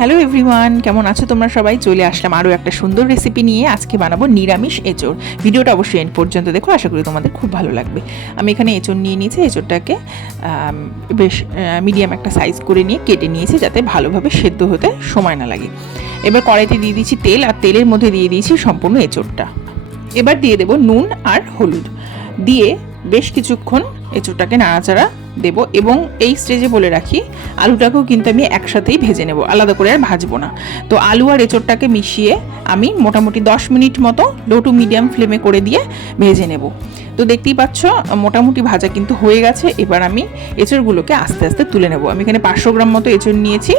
Hello everyone, কেমন আছো তোমরা সবাই? চলে আসলাম আরও একটা সুন্দর রেসিপি নিয়ে। আজকে বানাবো নিরামিষ এঁচোড়। ভিডিওটা অবশ্যই এন্ড পর্যন্ত দেখো, আশা করি তোমাদের খুব ভালো লাগবে। আমি এখানে এঁচোড় নিয়ে নিয়েছি। এঁচোড়টাকে বেশ মিডিয়াম একটা সাইজ করে নিয়ে কেটে নিয়েছি, যাতে ভালোভাবে সেদ্ধ হতে সময় না লাগে। এবার কড়াইতে দিয়ে দিয়েছি তেল, আর তেলের মধ্যে দিয়ে দিয়েছি সম্পূর্ণ এঁচোড়টা। এবার দিয়ে দেবো নুন আর হলুদ, দিয়ে বেশ কিছুক্ষণ এঁচোড়টাকে নাড়াচাড়া দেবো। এবং এই স্টেজে বলে রাখি, আলুটাকেও কিন্তু আমি একসাথেই ভেজে নেব, আলাদা করে আর ভাজবো না। তো আলু আর এঁচোড়টাকে মিশিয়ে আমি মোটামুটি 10 মিনিট মতো লো টু মিডিয়াম ফ্লেমে করে দিয়ে ভেজে নেব। তো দেখতেই পাচ্ছ মোটামুটি ভাজা কিন্তু হয়ে গেছে। এবার আমি এঁচোড়গুলোকে আস্তে আস্তে তুলে নেব। আমি এখানে 500 গ্রাম মতো এঁচোড় নিয়েছি।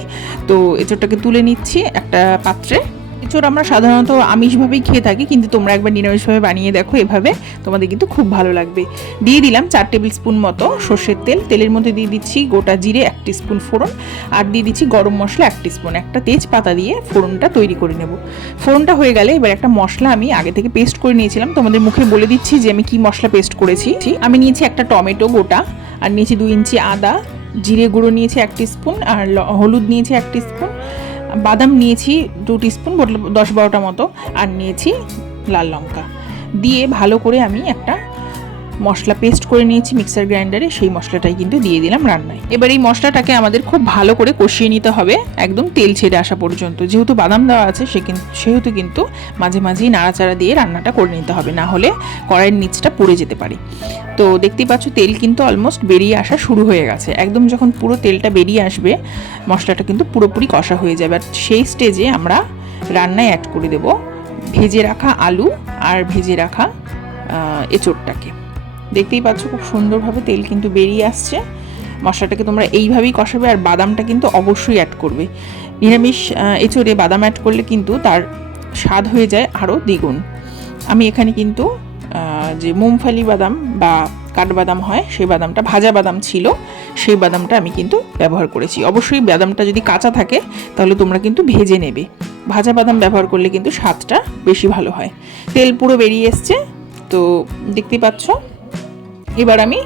তো এঁচোড়টাকে তুলে নিচ্ছি একটা পাত্রে। এঁচোড় আমরা সাধারণত আমিষভাবেই খেয়ে থাকি, কিন্তু তোমরা একবার নিরামিষভাবে বানিয়ে দেখো, এভাবে তোমাদের কিন্তু খুব ভালো লাগবে। দিয়ে দিলাম 4 টেবিল স্পুন মতো সর্ষের তেল। তেলের মধ্যে দিয়ে দিচ্ছি গোটা জিরে 1 টিস্পুন ফোড়ন, আর দিয়ে দিচ্ছি গরম মশলা 1 টিস্পুন। একটা তেজপাতা দিয়ে ফোড়নটা তৈরি করে নেব। ফোড়নটা হয়ে গেলে এবার একটা মশলা আমি আগে থেকে পেস্ট করে নিয়েছিলাম, তোমাদের মুখে বলে দিচ্ছি যে আমি কি মশলা পেস্ট করেছি। আমি নিয়েছি একটা টমেটো গোটা, আর নিয়েছি 2 ইঞ্চি আদা, জিরে গুঁড়ো নিয়েছি 1 টিস্পুন, আর হলুদ নিয়েছি 1 টিস্পুন, বাদাম নিয়েছি 2 টিস্পুন, 10-12টা মতো, আর নিয়েছি লাল লঙ্কা। দিয়ে ভালো করে আমি একটা মশলা পেস্ট করে নিয়েছি মিক্সার গ্রাইন্ডারে। সেই মশলাটাই কিন্তু দিয়ে দিলাম রান্নায়। এবার এই মশলাটাকে আমাদের খুব ভালো করে কষিয়ে নিতে হবে, একদম তেল ছেড়ে আসা পর্যন্ত। যেহেতু বাদাম দেওয়া আছে সেহেতু কিন্তু মাঝে মাঝেই নাড়াচাড়া দিয়ে রান্নাটা করে নিতে হবে, না হলে কড়াইয়ের নিচটা পুড়ে যেতে পারে। তো দেখতেই পাচ্ছ তেল কিন্তু অলমোস্ট বেরিয়ে আসা শুরু হয়ে গেছে। একদম যখন পুরো তেলটা বেরিয়ে আসবে, মশলাটা কিন্তু পুরোপুরি কষা হয়ে যাবে। আর সেই স্টেজে আমরা রান্নায় অ্যাড করে দেব ভেজে রাখা আলু আর ভেজে রাখা এঁচোড়টাকে। দেখতেই পাচ্ছ খুব সুন্দরভাবে তেল কিন্তু বেরিয়ে আসছে। মশলাটাকে তোমরা এইভাবেই কষাবে, আর বাদামটা কিন্তু অবশ্যই অ্যাড করবে। নিরামিষ এঁচোড়ে বাদাম অ্যাড করলে কিন্তু তার স্বাদ হয়ে যায় আরও দ্বিগুণ। আমি এখানে কিন্তু যে মুংফলি বাদাম বা কাঠবাদাম হয়, সেই বাদামটা ভাজা বাদাম ছিল, সেই বাদামটা আমি কিন্তু ব্যবহার করেছি। অবশ্যই বাদামটা যদি কাঁচা থাকে তাহলে তোমরা কিন্তু ভেজে নেবে। ভাজা বাদাম ব্যবহার করলে কিন্তু স্বাদটা বেশি ভালো হয়। তেল পুরো বেরিয়ে এসছে, তো দেখতেই পাচ্ছ। এবার আমি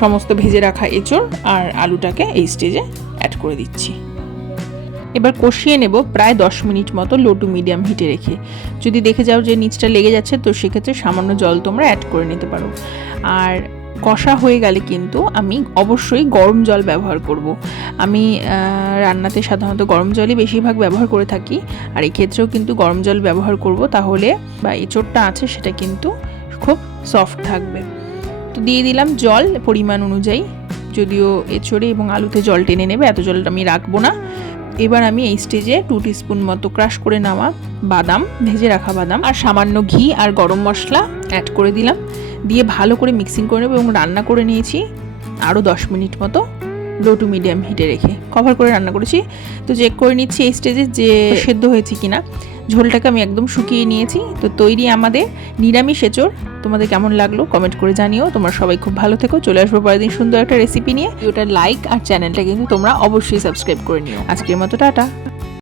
সমস্ত ভেজে রাখা এঁচোড় আর আলুটাকে এই স্টেজে অ্যাড করে দিচ্ছি। এবার কষিয়ে নেব প্রায় 10 মিনিট মতো লো টু মিডিয়াম হিটে রেখে। যদি দেখে যাও যে নিচটা লেগে যাচ্ছে, তো সেক্ষেত্রে সামান্য জল তোমরা অ্যাড করে নিতে পারো। আর কষা হয়ে গেলে কিন্তু আমি অবশ্যই গরম জল ব্যবহার করব। আমি রান্নাতে সাধারণত গরম জলই বেশিরভাগ ব্যবহার করে থাকি, আর এই ক্ষেত্রেও কিন্তু গরম জল ব্যবহার করব, তাহলে বা এঁচোড়টা আছে সেটা কিন্তু খুব সফট থাকবে। তো দিয়ে দিলাম জল পরিমাণ অনুযায়ী, যদিও এঁচোড়ে এবং আলুতে জল টেনে নেবে, এত জলটা আমি রাখবো না। এবার আমি এই স্টেজে 2 টিস্পুন মতো ক্রাশ করে নেওয়া বাদাম, ভেজে রাখা বাদাম, আর সামান্য ঘি আর গরম মশলা অ্যাড করে দিলাম। দিয়ে ভালো করে মিক্সিং করে নেব এবং রান্না করে নিয়েছি আরও 10 মিনিট মতো লো টু মিডিয়াম হিটে রেখে। কভার করে রান্না করেছি। তো চেক করে নিচ্ছি এই স্টেজে যে সেদ্ধ হয়েছে কিনা। ঝোলটাকে আমি একদম শুকিয়ে নিয়েছি। তো তৈরি আমাদের নিরামিষ এঁচোড়। তোমাদের কেমন লাগলো কমেন্ট করে জানিও। তোমরা সবাই খুব ভালো থেকো। চলে আসবো পরের দিন সুন্দর একটা রেসিপি নিয়ে। ভিডিওটা লাইক আর চ্যানেলটা কিন্তু তোমরা অবশ্যই সাবস্ক্রাইব করে নিও। আজকের মতো টাটা।